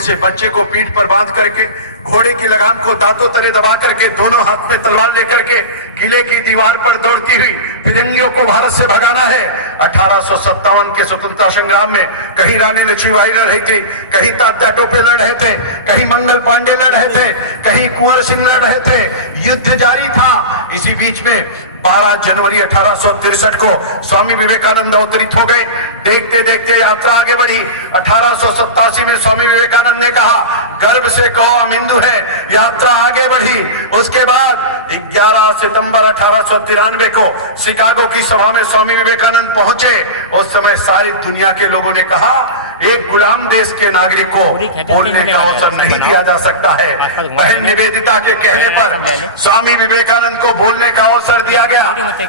छोटे से बच्चे को पीठ पर बांध करके, घोड़े की लगाम को दांतों तले दबा करके, दोनों हाथ में तलवार लेकर के किले की दीवार पर दौड़ती हुई फिरंगियों को भारत से भगाना है। 1857 के स्वतंत्रता संग्राम में कहीं रानी लक्ष्मीबाई लड़ रही थी, कहीं तात्या टोपे लड़ रहे थे, कहीं मंगल पांडे लड़ रहे थे, कहीं कुंवर सिंह लड़ रहे थे। युद्ध जारी था। इसी बीच में 12 जनवरी 1863 को स्वामी विवेकानंद अवतरित हो गए। देखते देखते यात्रा आगे बढ़ी। 1887 में स्वामी विवेकानंद ने कहा, गर्व से कहो हम हिंदू हैं। यात्रा आगे बढ़ी। उसके बाद 11 सितंबर 1893 को शिकागो की सभा में स्वामी विवेकानंद पहुंचे। उस समय सारी दुनिया के लोगों ने कहा, एक गुलाम देश के नागरिक को बोलने का अवसर नहीं दिया जा सकता है। बहन निवेदिता के कहने पर स्वामी विवेकानंद को बोलने का अवसर दिया गया।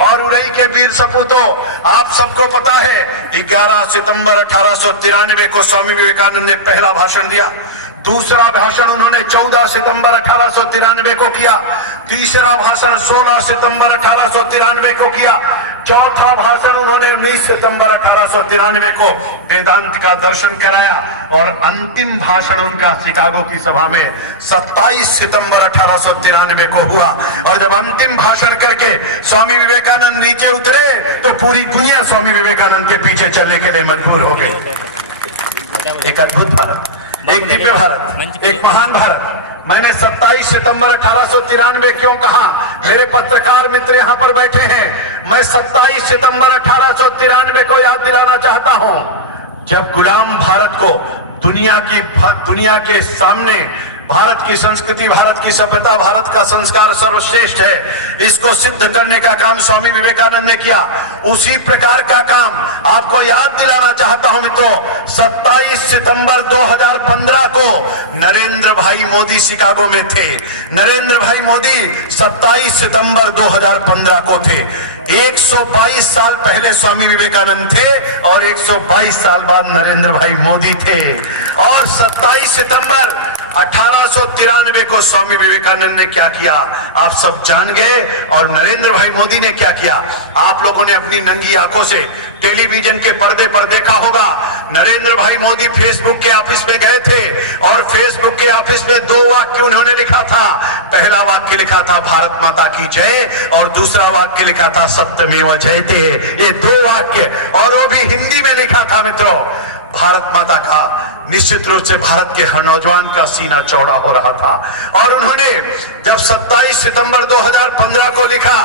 और उड़ई के वीर सपूतों, आप सबको पता है 11 सितंबर 1893 को स्वामी विवेकानंद ने पहला भाषण दिया। दूसरा भाषण उन्होंने 14 सितंबर 1893 को किया। तीसरा भाषण 16 सितंबर 1893 को किया। चौथा भाषण उन्होंने 19 सितंबर 1893 को वेदांत का दर्शन कराया। और अंतिम भाषण उनका शिकागो की सभा में 27 सितंबर 1893 को हुआ। और जब अंतिम भाषण करके स्वामी विवेकानंद नीचे उतरे तो पूरी दुनिया स्वामी विवेकानंद के पीछे चलने के लिए मजबूर हो गई। एक अद्भुत भारत, एक दिव्य भारत, एक महान भारत। मैंने 27 सितंबर 1893 क्यों कहा? मेरे पत्रकार मित्र यहाँ पर बैठे हैं। मैं 27 सितंबर 1893 को याद दिलाना चाहता हूँ, जब गुलाम भारत को दुनिया के सामने भारत की संस्कृति, भारत की सभ्यता, भारत का संस्कार सर्वश्रेष्ठ है, इसको सिद्ध करने का काम स्वामी विवेकानंद ने किया। उसी प्रकार का काम आपको याद दिलाना चाहता हूं मित्रों। 27 सितंबर 2015 को नरेंद्र भाई मोदी शिकागो में थे। नरेंद्र भाई मोदी 27 सितंबर 2015 को थे। 122 साल पहले स्वामी विवेकानंद थे और 122 साल बाद नरेंद्र भाई मोदी थे। और 27 सितंबर 1893 को स्वामी विवेकानंद ने क्या किया आप सब जान गए। और नरेंद्र भाई मोदी ने क्या किया आप लोगों ने अपनी नंगी आंखों से टेलीविजन के पर्दे पर देखा होगा। नरेंद्र भाई मोदी फेसबुक के ऑफिस में गए थे और फेसबुक के ऑफिस में 2 वाक्य उन्होंने लिखा था। पहला वाक्य लिखा था भारत माता की जय और दूसरा वाक्य लिखा था सत्यमेव जयते। ये 2 वाक्य, और वो भी हिंदी में लिखा था मित्रों। भारत माता का निश्चित रूप से भारत के हर नौजवान का सीना चौड़ा हो रहा था। और उन्होंने जब 27 सितंबर 2015 को लिखा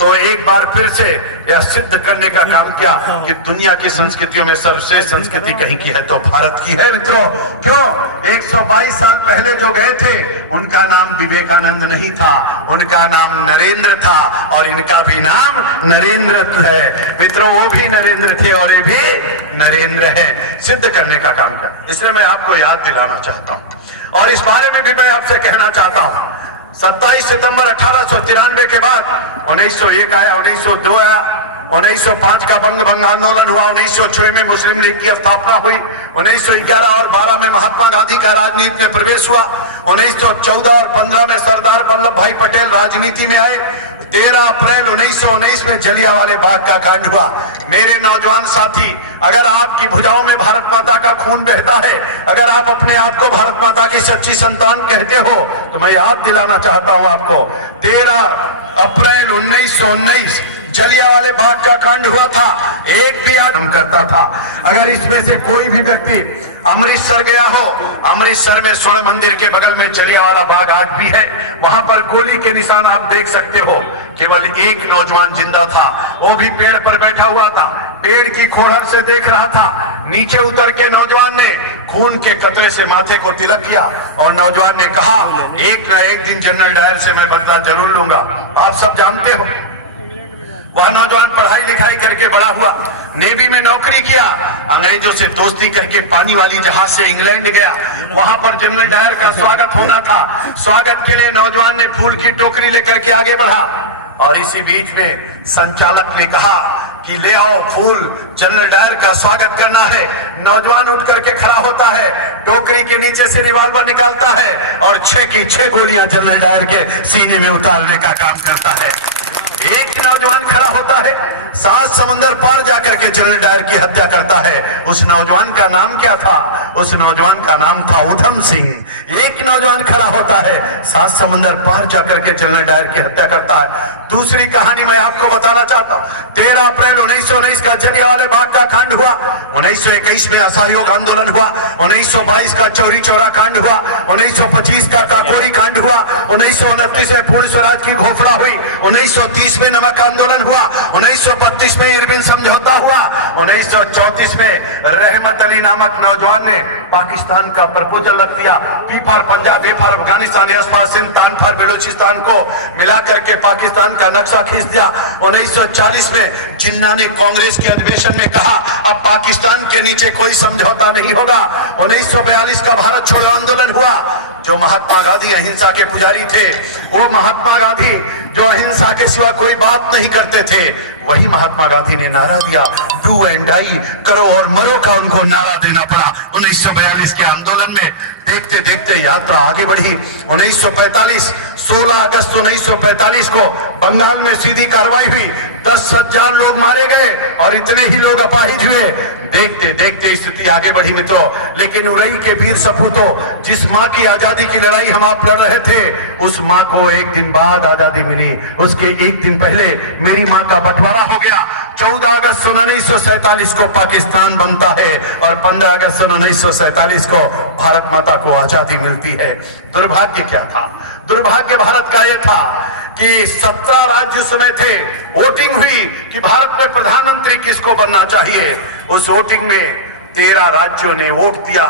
तो एक बार फिर से यह सिद्ध करने का काम किया कि दुनिया की संस्कृतियों में सर्वश्रेष्ठ संस्कृति कहीं की है तो भारत की है मित्रों। क्यों? 122 साल पहले जो गए थे उनका नाम विवेकानंद नहीं था, उनका नाम नरेंद्र था। और इनका भी नाम नरेंद्र है मित्रों। वो भी नरेंद्र थे और ये भी नरेंद्र है। सिद्ध करने का काम किया। इसलिए मैं आपको याद दिलाना चाहता हूं और इस बारे में भी मैं आपसे कहना चाहता हूं। 27 सितंबर 1893 के बाद 1901 आया, 1902 आया, 1905 का बंग आंदोलन हुआ, 1906 में मुस्लिम लीग की स्थापना हुई, 1911 और 12 में महात्मा गांधी का राजनीति में प्रवेश हुआ, 1914 और 15 में सरदार वल्लभ भाई पटेल राजनीति में आए, 13 अप्रैल 1919 में जलियांवाला बाग का कांड हुआ। मेरे नौजवान साथी, अगर आपकी भुजाओं में भारत माता का खून बहता है, अगर आप अपने आप को भारत माता की सच्ची संतान कहते हो तो मैं याद दिलाना चाहता हूं आपको 13 अप्रैल 1919 जलियांवाला बाग का कांड हुआ था। एक भी आदमी करता था। अगर इसमें से कोई भी व्यक्ति अमृतसर गया हो, अमृतसर में स्वर्ण मंदिर के बगल में जलियांवाला बाग आज भी है, वहां पर गोली के निशान आप देख सकते हो। केवल एक नौजवान जिंदा था, वो भी पेड़ पर बैठा हुआ था, पेड़ की खोड़र से देख रहा था। नीचे उतर के नौजवान ने खून के कतरे से माथे को तिलक किया और नौजवान ने कहा, एक न एक दिन जनरल डायर से मैं बदला जरूर लूंगा। आप सब जानते हो वह नौजवान पढ़ाई लिखाई करके बड़ा हुआ, नेवी में नौकरी किया, अंग्रेजों से दोस्ती करके पानी वाली जहाज से इंग्लैंड गया। वहां पर जनरल डायर का स्वागत होना था। स्वागत के लिए नौजवान ने फूल की टोकरी लेकर के आगे बढ़ा और इसी बीच में संचालक ने कहा कि ले आओ फूल, जनरल डायर का स्वागत करना है। नौजवान उठ करके खड़ा होता है, टोकरी के नीचे से रिवॉल्वर निकालता है और 6 की 6 गोलियां जनरल डायर के सीने में उतारने का काम करता है। एक नौजवान खड़ा होता है, 7 समुंदर पार जाकर के जनरल डायर की हत्या करता है। उस नौजवान का नाम क्या था? उस नौजवान का नाम था उधम सिंह। एक नौजवान खड़ा होता है, 7 समुंदर पार जाकर के जनरल डायर की हत्या करता है। दूसरी कहानी मैं आपको बताना चाहता हूं। 13 अप्रैल 1919 का जलियांवाला बाग का कांड हुआ। 1921 में असहयोग आंदोलन हुआ। 1922 का चौरी चौरा कांड हुआ। 1925 का काकोरी कांड हुआ। 1929 में पूर्ण स्वराज की घोषणा हुई। 1930 में नमक आंदोलन हुआ। 1932 में इरविन समझौता हुआ। 1934 में रहमत अली नामक नौजवान ने पाकिस्तान का प्रपोजल रख दिया। P for Punjab, A for Afghanistan, S for Sindh, तान फॉर बलूचिस्तान को मिलाकर के पाकिस्तान का नक्शा खींच दिया। 1940 में जिन्ना ने कांग्रेस के अधिवेशन में कहा अब पाकिस्तान के नीचे कोई समझौता नहीं होगा। 1942 का भारत छोड़ो आंदोलन हुआ। जो महात्मा गांधी अहिंसा के पुजारी थे, वो महात्मा गांधी जो अहिंसा के सिवा कोई बात नहीं करते थे, वही महात्मा गांधी ने नारा दिया डू एंड डाई, करो और मरो का उनको नारा देना पड़ा 1942 के आंदोलन में। देखते देखते यात्रा आगे बढ़ी। 1945 16 अगस्त 1945 को बंगाल में सीधी कार्रवाई हुई। 10,000 लोग मारे गए और इतने ही लोग अपाहिज हुए। देखते देखते स्थिति आगे बढ़ी मित्रों। लेकिन उरई के वीर सपूतों, जिस माँ की आजादी की लड़ाई हम आप लड़ रहे थे, उस माँ को एक दिन बाद आजादी मिली। उसके एक दिन पहले मेरी माँ का बंटवारा हो गया। 14 अगस्त 1947 को पाकिस्तान बनता है और 15 अगस्त 1947 को भारत माता को आजादी मिलती है। दुर्भाग्य क्या था? दुर्भाग्य भारत का यह था कि 17 राज्य उस समय थे। वोटिंग हुई कि भारत में प्रधानमंत्री किसको बनना चाहिए। उस वोटिंग में 13 राज्यों ने वोट दिया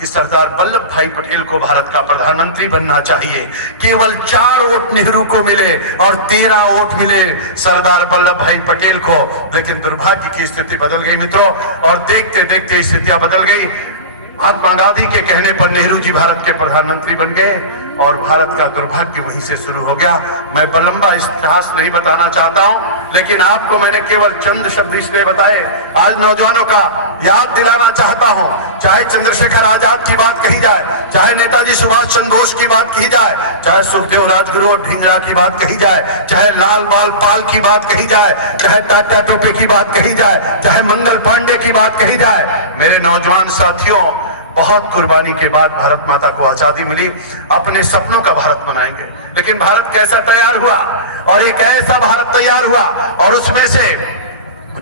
कि सरदार वल्लभ भाई पटेल को भारत का प्रधानमंत्री बनना चाहिए। केवल 4 वोट नेहरू को मिले और 13 वोट मिले सरदार वल्लभ भाई पटेल को। लेकिन दुर्भाग्य की स्थिति बदल गई मित्रों, और देखते देखते स्थितियां बदल गई। महात्मा गांधी के कहने पर नेहरू जी भारत के प्रधानमंत्री बन गए और भारत का दुर्भाग्य वहीं से शुरू हो गया। मैं लंबा इतिहास नहीं बताना चाहता हूं, लेकिन आपको मैंने केवल चंद शब्द इसलिए बताए। आज नौजवानों का याद दिलाना चाहता हूं। चाहे चंद्रशेखर आजाद की बात कही जाए, चाहे नेताजी सुभाष चंद्र बोस की बात कही जाए, चाहे सुखदेव राजगुरु और ढींगरा की बात कही जाए, चाहे लाल बाल पाल की बात कही जाए, चाहे तात्या टोपे की बात कही जाए, चाहे मंगल पांडे की बात कही जाए, मेरे नौजवान साथियों, बहुत कुर्बानी के बाद भारत माता को आजादी मिली। अपने सपनों का भारत बनाएंगे, लेकिन भारत कैसा तैयार हुआ? और एक ऐसा भारत तैयार हुआ और उसमें से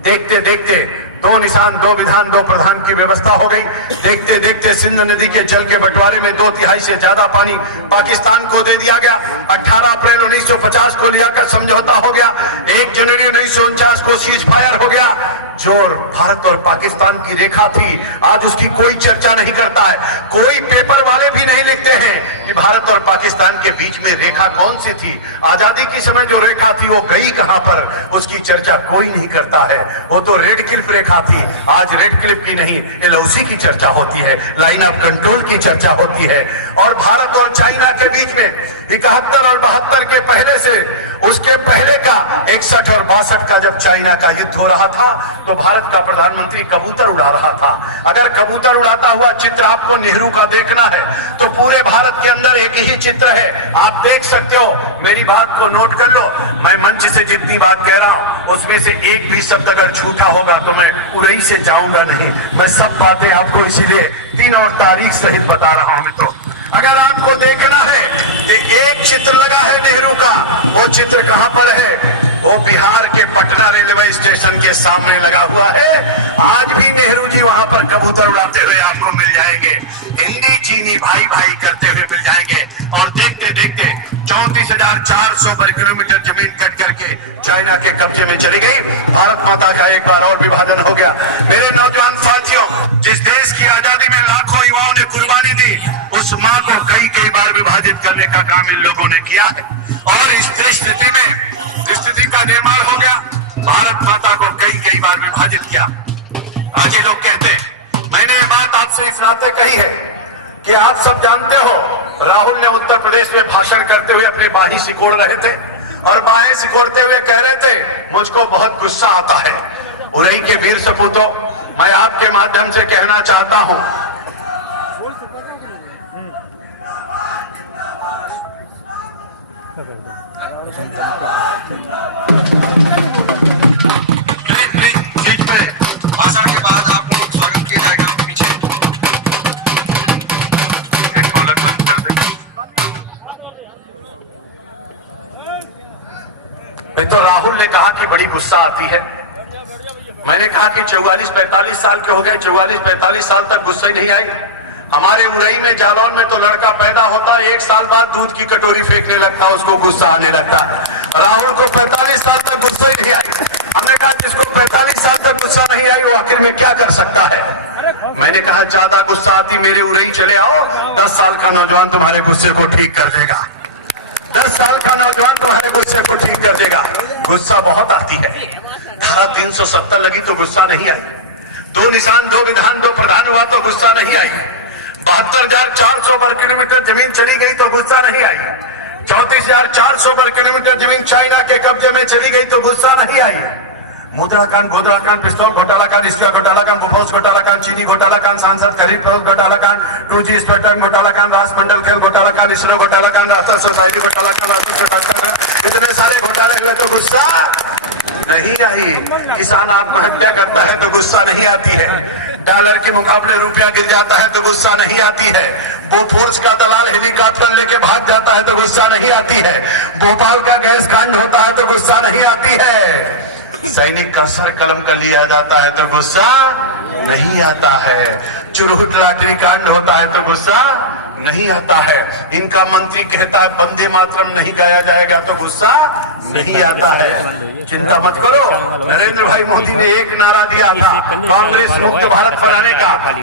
देखते देखते 2 निशान, 2 विधान, 2 प्रधान की व्यवस्था हो गई। देखते देखते सिंध नदी के जल के बंटवारे में 2/3 से ज्यादा पानी पाकिस्तान को दे दिया गया। 18 अप्रैल 1950 को लियाकत समझौता हो गया। 1 जनवरी 1949 को सीज फायर हो गया। जो भारत और पाकिस्तान की रेखा थी, आज उसकी कोई चर्चा नहीं करता है। कोई पेपर वाले भी नहीं लिखते हैं कि भारत और पाकिस्तान के बीच में रेखा कौन सी थी। आजादी के समय जो रेखा थी वो गई कहां पर, उसकी चर्चा कोई नहीं करता है। वो तो रेड क्लिफ रेखा थी, आज रेड क्लिफ की नहीं, एलओसी की चर्चा होती है, लाइन ऑफ कंट्रोल की चर्चा होती है। और भारत और चाइना के बीच में 71 और 72 के पहले से, उसके पहले का 61 और 62 का जब चाइना का युद्ध हो रहा था, तो भारत का प्रधानमंत्री कबूतर उड़ा रहा था। अगर कबूतर उड़ाता हुआ चित्र आपको नेहरू का देखना है तो पूरे भारत के अंदर एक ही चित्र है, आप देख सकते हो। मेरी बात को नोट कर लो। मैं मंच से जितनी बात कह रहा हूं उसमें से एक भी शब्द अगर झूठा होगा तो मैं उड़ई से जाऊंगा नहीं। मैं सब बातें आपको इसीलिए दिन और तारीख सहित बता रहा हूं मित्रों। अगर आपको देखना है कि एक चित्र लगा है नेहरू का, वो चित्र कहां पर है? वो बिहार के पटना रेलवे स्टेशन के सामने लगा हुआ है। आज भी नेहरू जी वहां पर कबूतर उड़ाते हुए आपको मिल जाएंगे, हिंदी चीनी भाई भाई करते हुए मिल जाएंगे। और देखते देखते 34,400 वर्ग किलोमीटर जमीन कट करके चाइना के कब्जे में चली गई। भारत माता का एक बार और विभाजन हो गया। मेरे नौजवान साथियों, जिस देश की आजादी में लाखों युवाओं ने कुर्बानी दी, उस माँ को कई बार विभाजित करने का काम इन लोगों ने किया है। और इस स्थिति में स्थिति का निर्माण हो गया। भारत माता को कई बार विभाजित किया। आज ये लोग कहते हैं, मैंने ये बात आपसे इस नाते कही है कि आप सब जानते हो, राहुल ने उत्तर प्रदेश में भाषण करते हुए अपने बाही सिकोड़ रहे थे और बाहें सिकोड़ते हुए कह रहे थे मुझको बहुत गुस्सा आता है। उरई के वीर सपूतों, मैं आपके माध्यम से कहना चाहता हूं तो राहुल ने कहा कि बड़ी गुस्सा आती है। मैंने कहा कि 44-45 साल के हो गए, 44-45 साल तक गुस्सा ही नहीं आई। हमारे उरई में, जालौन में तो लड़का पैदा होता 1 साल बाद दूध की कटोरी फेंकने लगता, उसको गुस्सा आने लगता। राहुल को 45 साल तक गुस्सा ही नहीं आई। हमने कहा जिसको 45 साल तक गुस्सा नहीं आई वो आखिर में क्या कर सकता है। मैंने कहा ज्यादा गुस्सा आती मेरे उरई चले आओ, 10 साल का नौजवान तुम्हारे गुस्से को ठीक कर देगा। 10 साल का नौजवान तुम्हारे गुस्से को ठीक कर देगा। गुस्सा बहुत आती है। धारा 370 लगी तो गुस्सा नहीं आई। 2 निशान 2 विधान 2 प्रधान हुआ तो गुस्सा नहीं आई। 72,400 वर्ग किलोमीटर जमीन चली गई तो गुस्सा नहीं आई। 34,400 वर्ग किलोमीटर जमीन चाइना के कब्जे में चली गई तो गुस्सा नहीं आई। मुद्रा कांड, गोदरा कांड, पिस्तौल घोटाला कांड, स्पीकर घोटाला कांड, बुफोर्स घोटाला कांड, चीनी घोटाला कांड, सांसद खरीद फरोख्त घोटाला कांड, 2G स्पेक्ट्रम घोटाला कांड, राष्ट्रमंडल खेल घोटाला कांड, इसरो घोटाला कांड, राष्ट्र सोसाइटी घोटाला कांड, इतने सारे घोटाले हुए तो गुस्सा नहीं आई। किसान आत्महत्या करता है तो गुस्सा नहीं आती है। डॉलर के मुकाबले रुपया गिर जाता है तो गुस्सा नहीं आती है। बोफोर्स का दलाल हेलीकॉप्टर लेके भाग जाता है तो गुस्सा नहीं आती है। भोपाल का गैस कांड होता है तो गुस्सा नहीं आती है। सैनिक का सर कलम कर लिया जाता है तो गुस्सा नहीं आता है। चुरहुट लॉटरी कांड होता है तो गुस्सा नहीं आता है। इनका मंत्री कहता है वंदे मातरम नहीं गाया जाएगा तो गुस्सा नहीं आता है। चिंता मत करो, नरेंद्र भाई मोदी ने एक नारा दिया था कांग्रेस मुक्त भारत बनाने का।